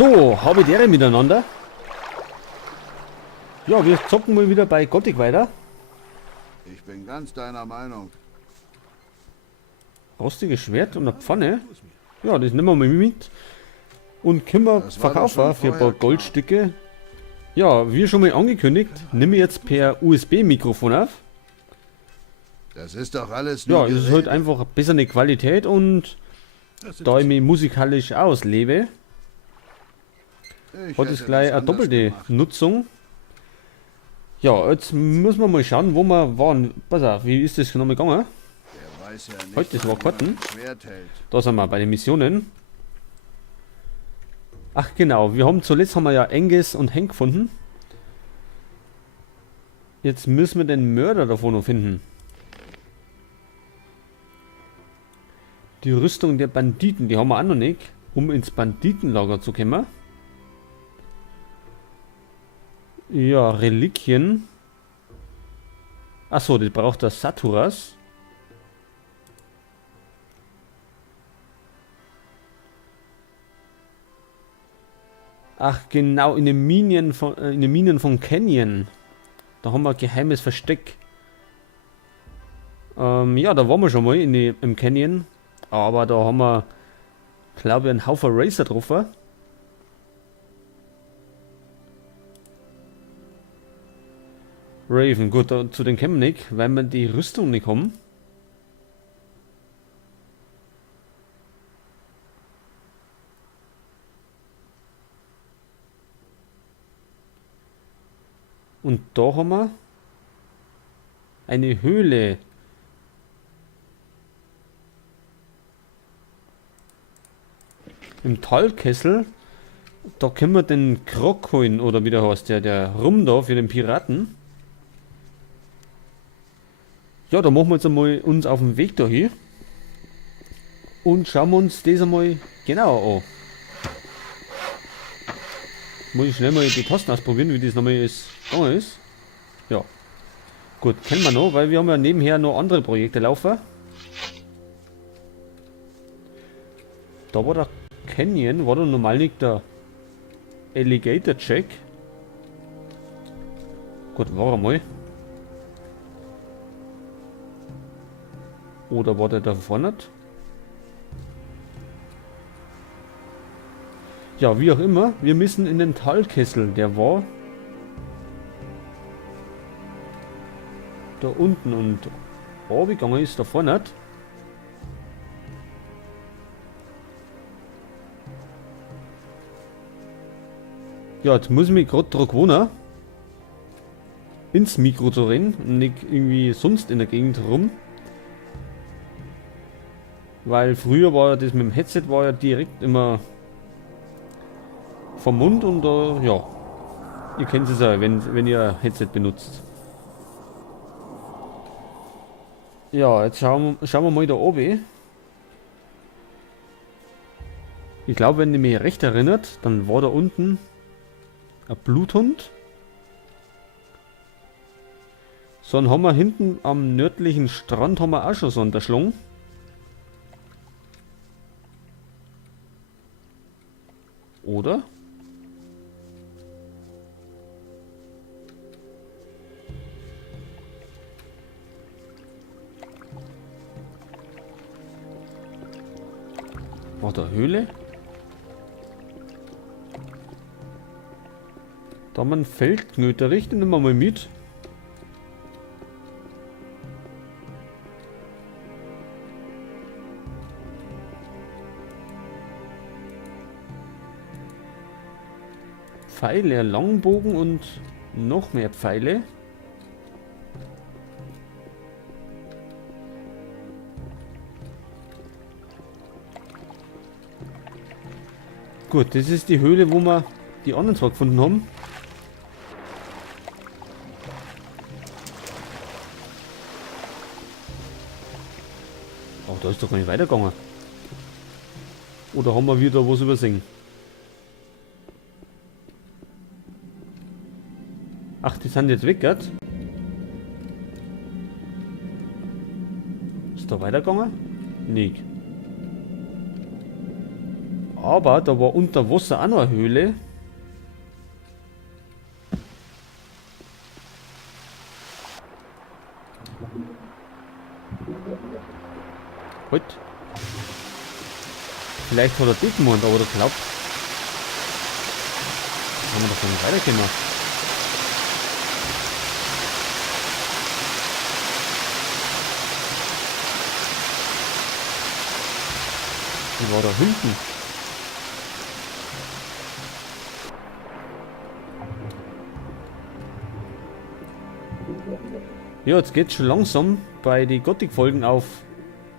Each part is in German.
So, habe die Ehre miteinander. Ja, wir zocken mal wieder bei Gothic weiter. Ich bin ganz deiner Meinung. Rostiges Schwert und eine Pfanne. Ja, das nehmen wir mal mit. Und können wir Das war doch verkaufen schon für ein paar vorher klar. Goldstücke. Ja, wie schon mal angekündigt, nehme ich jetzt per USB-Mikrofon auf. Das ist doch alles Ja, nur es ist halt Gerede. einfach besser eine Qualität und da ich mich musikalisch auslebe, Ich hat hätte es gleich das eine anders doppelte gemacht. Nutzung. Ja, jetzt müssen wir mal schauen, wo wir waren. Pass auf, wie ist das nochmal gegangen? Der weiß ja nicht, Heute, das war wie man Karten. ein Schwert hält. Da sind wir bei den Missionen. Ach genau, zuletzt haben wir ja Angus und Hank gefunden. Jetzt müssen wir den Mörder davon noch finden. Die Rüstung der Banditen, die haben wir auch noch nicht, um ins Banditenlager zu kommen. Ja, Reliquien. Achso, das braucht der Saturas. Ach genau, in den Minen von Canyon. Da haben wir ein geheimes Versteck. Ja, da waren wir schon mal im Canyon. Aber da haben wir, glaube ich, einen Haufen Racer drauf. Raven, gut, zu den kämen wir nicht, weil wir die Rüstung nicht haben. Und da haben wir eine Höhle. Im Talkessel, da können wir den Krog holen, oder wie der heißt, der Rum da für den Piraten. Ja, da machen wir jetzt einmal uns auf den Weg dahin. Und schauen wir uns das einmal genauer an. Muss ich schnell mal die Tasten ausprobieren, wie das nochmal gegangen ist. Ja. Gut, kennen wir noch, weil wir haben ja nebenher noch andere Projekte laufen. Da war der Canyon, war da normal nicht der Alligator Check. Gut, war er mal. Oder war der da vorne? Ja, wie auch immer, wir müssen in den Talkessel, der war da unten und runtergegangen ist da vorne. Ja, jetzt muss ich mich gerade dran gewöhnen, ins Mikro zu rennen und nicht irgendwie sonst in der Gegend rum. Weil früher war das mit dem Headset war ja direkt immer vom Mund und ja, ihr kennt es ja, wenn ihr Headset benutzt. Ja, jetzt schauen wir mal da oben. Ich glaube, wenn ihr mich recht erinnert, dann war da unten ein Bluthund. So, dann haben wir hinten am nördlichen Strand haben wir auch schon so unterschlungen. Oder? War da Höhle? Da haben wir einen Feldknöterich, den nehmen wir mal mit. Pfeile, Langbogen und noch mehr Pfeile. Gut, das ist die Höhle, wo wir die anderen zwei gefunden haben. Oh, da ist doch gar nicht weitergegangen. Oder haben wir wieder was übersehen? Ach, die sind jetzt weg, gell? Ist da weitergegangen? Nicht. Aber da war unter Wasser auch noch eine Höhle. Halt. Vielleicht hat er das gemeint, aber der glaubt. Haben wir doch nicht weitergemacht. Die war da hinten. Ja, jetzt geht's schon langsam bei den Gothic-Folgen auf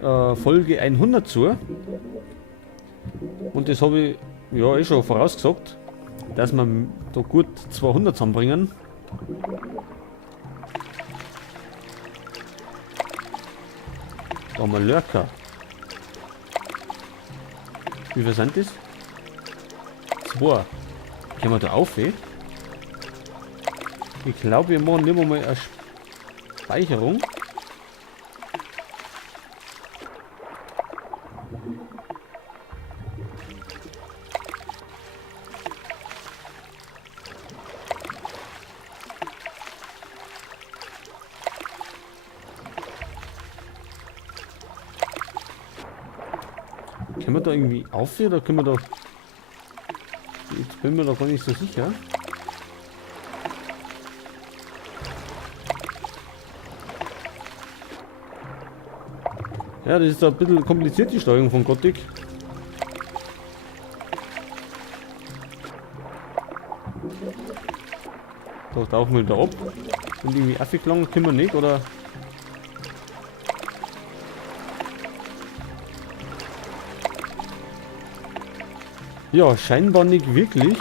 Folge 100 zu. Und das habe ich ja eh schon vorausgesagt, dass wir da gut 200 zusammenbringen. Da haben wir Lurker. Wie viel sind das? 2. Können wir da auf? Ich glaube, wir machen nicht mal eine Speicherung. Können wir da irgendwie auf oder können wir da... Jetzt bin mir da gar nicht so sicher. Ja, das ist ein bisschen kompliziert, die Steuerung von Gothic. Da tauchen wir da ab. Und irgendwie aufgelangt können wir nicht, oder? Ja, scheinbar nicht wirklich.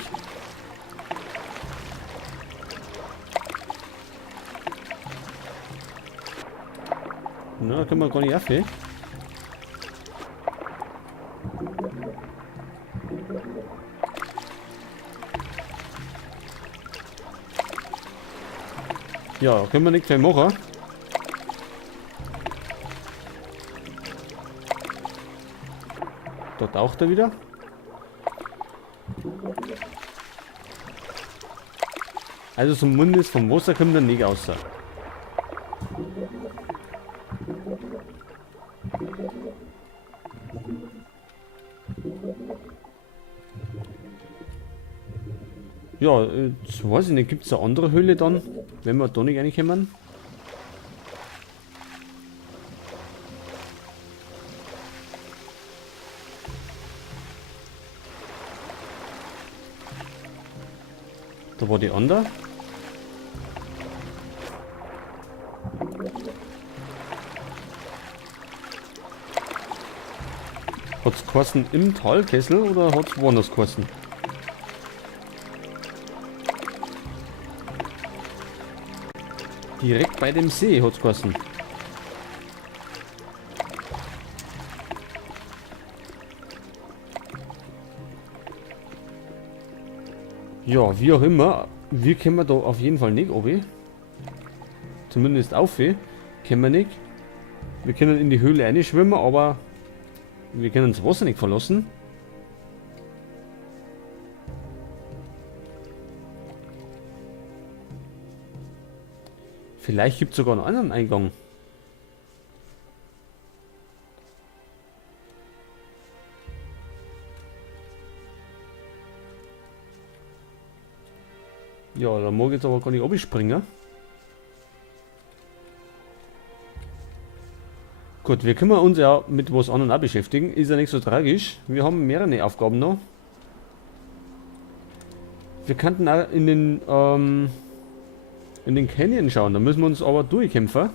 Na, da können wir gar nicht auf. Ja, können wir nicht gleich machen. Da taucht er wieder. Also zumindest vom Wasser kommt er nicht raus. Ja, jetzt weiß ich nicht, gibt es eine andere Höhle dann, wenn wir da nicht reinkommen? Da war die andere. Hat es geheißen im Talkessel oder hat es woanders geheißen? Direkt bei dem See hat es geheißen. Ja, wie auch immer, wir können da auf jeden Fall nicht runter. Zumindest auf, können wir nicht. Wir können in die Höhle reinschwimmen, aber wir können das Wasser nicht verlassen. Vielleicht gibt es sogar einen anderen Eingang. Ja, da mag ich jetzt aber gar nicht abspringen. Gut, wir können uns ja mit was anderem auch beschäftigen. Ist ja nicht so tragisch. Wir haben mehrere Aufgaben noch. Wir könnten auch in den Canyon schauen. Da müssen wir uns aber durchkämpfen.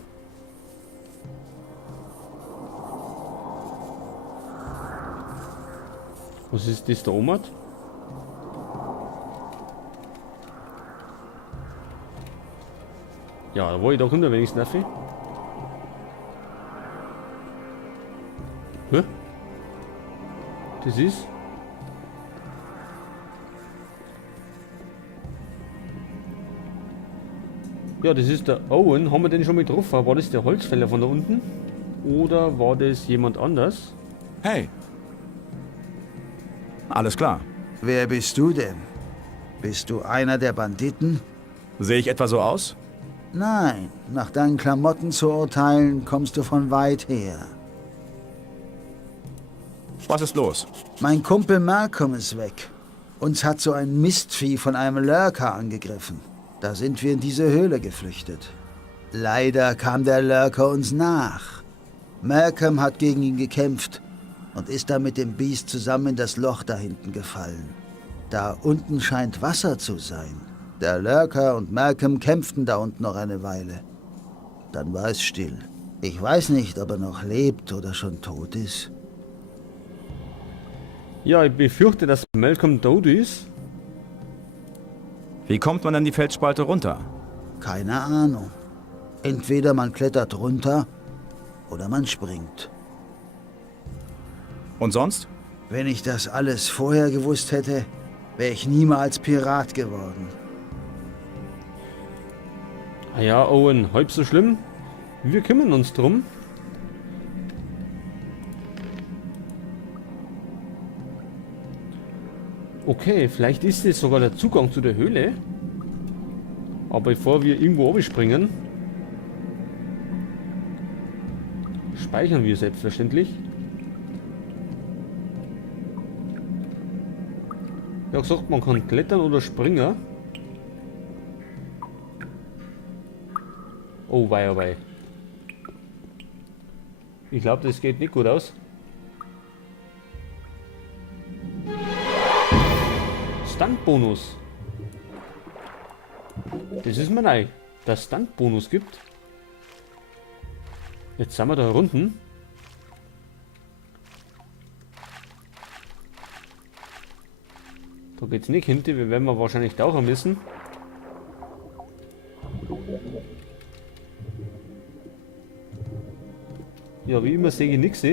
Was ist das da oben? Ja, da war ich doch runter wenigstens dafür. Hä? Das ist... Ja, das ist der Owen. Haben wir den schon mal getroffen? War das der Holzfäller von da unten? Oder war das jemand anders? Hey. alles klar. Wer bist du denn? Bist du einer der Banditen? Sehe ich etwa so aus? Nein, nach deinen Klamotten zu urteilen, kommst du von weit her. Was ist los? Mein Kumpel Malcolm ist weg. Uns hat so ein Mistvieh von einem Lurker angegriffen. Da sind wir in diese Höhle geflüchtet. Leider kam der Lurker uns nach. Malcolm hat gegen ihn gekämpft und ist dann mit dem Biest zusammen in das Loch da hinten gefallen. Da unten scheint Wasser zu sein. Der Lurker und Malcolm kämpften da unten noch eine Weile. Dann war es still. Ich weiß nicht, ob er noch lebt oder schon tot ist. Ja, ich befürchte, dass Malcolm tot ist. Wie kommt man denn die Felsspalte runter? Keine Ahnung. Entweder man klettert runter oder man springt. Und sonst? Wenn ich das alles vorher gewusst hätte, wäre ich niemals Pirat geworden. Ah ja, Owen, halb so schlimm. Wir kümmern uns drum. Okay, vielleicht ist es sogar der Zugang zu der Höhle. Aber bevor wir irgendwo runterspringen, speichern wir selbstverständlich. Ja, gesagt, man kann klettern oder springen. Oh wei, oh wei. Ich glaube, das geht nicht gut aus. Stunt-Bonus. Das ist mir neu, dass es Stunt-Bonus gibt. Jetzt sind wir da unten. Da geht's nicht hinter, wir werden wir wahrscheinlich tauchen müssen. Ja, wie immer sehe ich nichts.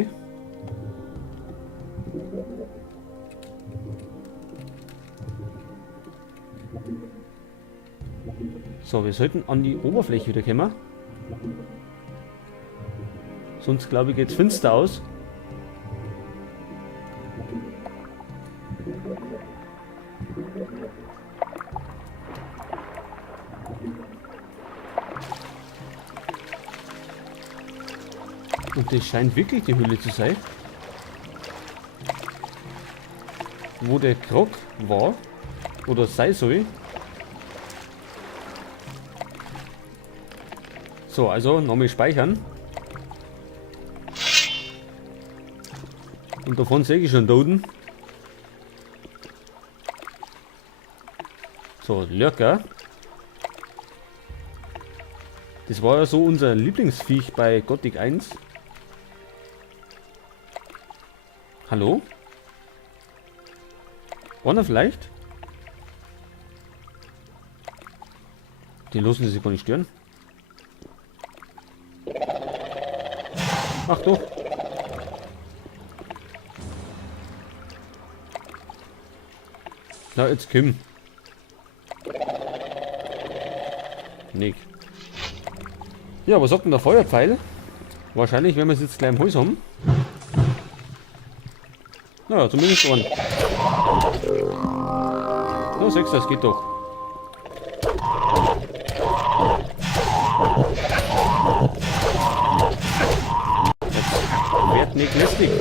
So, wir sollten an die Oberfläche wieder kommen. Sonst glaube ich geht's finster aus. Und das scheint wirklich die Höhle zu sein. Wo der Krog war. Oder sei soll. So, also nochmal speichern. Und davon sehe ich schon Doden. So, Lurker. Das war ja so unser Lieblingsviech bei Gothic 1. Hallo? Einer vielleicht? Die lassen sich gar nicht stören. Ach doch. Na, jetzt komm. Nick. Ja, was sagt denn der Feuerpfeil? Wahrscheinlich werden wir es jetzt gleich im Haus haben. Naja, zumindest einen. Na, 6, das geht doch. Jetzt wird nicht lästig.